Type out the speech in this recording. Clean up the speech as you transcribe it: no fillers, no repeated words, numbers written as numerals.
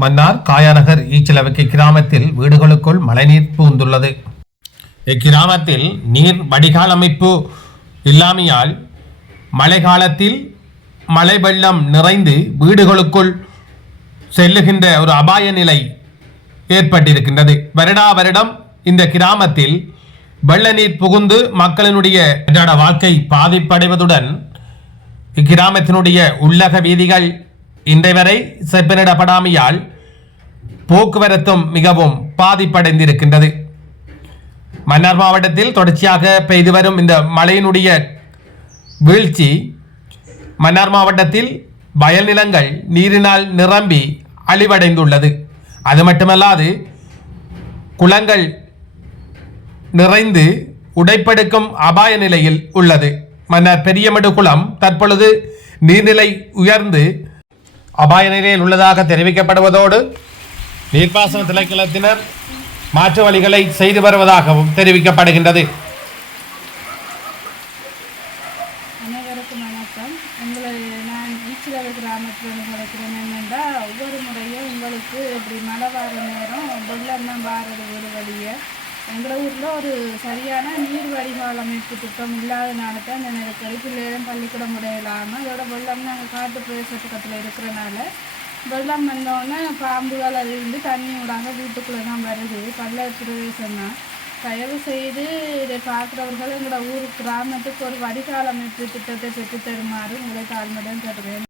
மன்னார் காயாநகர் ஈச்சலவக்கை கிராமத்தில் வீடுகளுக்குள் மழைநீர் புகுந்துள்ளது. இக்கிராமத்தில் நீர் வடிகால் அமைப்பு இல்லாமையால் மழை காலத்தில் மழை வெள்ளம் நிறைந்து வீடுகளுக்குள் செல்லுகின்ற ஒரு அபாய நிலை ஏற்பட்டிருக்கின்றது. வருடா வருடம் இந்த கிராமத்தில் வெள்ள நீர் புகுந்து மக்களினுடைய அன்றாட வாழ்க்கை பாதிப்படைவதுடன் இக்கிராமத்தினுடைய உள்ளக வீதிகள் இன்றை வரை செப்பனிடப்படாமையால் போக்குவரத்தும் மிகவும் பாதிப்படைந்திருக்கின்றது. மன்னார் மாவட்டத்தில் தொடர்ச்சியாக பெய்து வரும் இந்த மழையினுடைய வீழ்ச்சி மன்னார் மாவட்டத்தில் வயல் நிலங்கள் நீரினால் நிரம்பி அழிவடைந்துள்ளது. அது மட்டுமல்லாது குளங்கள் நிறைந்து உடைப்பெடுக்கும் அபாய நிலையில் உள்ளது. மன்னார் பெரியமடு குளம் தற்பொழுது நீர்நிலை உயர்ந்து அபாய நிலையில் உள்ளதாக தெரிவிக்கப்படுவதோடு நீர்ப்பாசன திணைக்களத்தினர் மாற்று வழிகளை செய்து வருவதாகவும் தெரிவிக்கப்படுகின்றது. அனைவருக்கும் வணக்கம். நான் ஈச்சலவை கிராமத்தில் கிடைக்கிறேன். என்னென்னா ஒவ்வொரு முறையும் உங்களுக்கு இப்படி மழை வர நேரம் வெள்ளம் தான் வாரது ஒரு வழியை எங்களோட ஊரில் ஒரு சரியான நீர் வடிகால் அமைப்பு திட்டம் இல்லாதனால தான் இந்த நெருக்கடி பிள்ளைகளும் பள்ளிக்கூடம் முறையில்லாமல் அதோட வெள்ளம் நாங்கள் காட்டு பிரதேசத்துக்கத்தில் இருக்கிறனால வெள்ளம் வந்தோடனே பாம்புகள் அது இருந்து தண்ணி விடாங்க வீட்டுக்குள்ளே தான் வருது. பல்ல பிரதேசம் தான். தயவு செய்து இதை பார்க்குறவர்கள் எங்களோட ஊர் கிராமத்துக்கு ஒரு வடிகால் அமைப்பு திட்டத்தை பெற்று தருமாறு உங்களை தாழ்மையுடன் கேட்டுக்கிறேன்.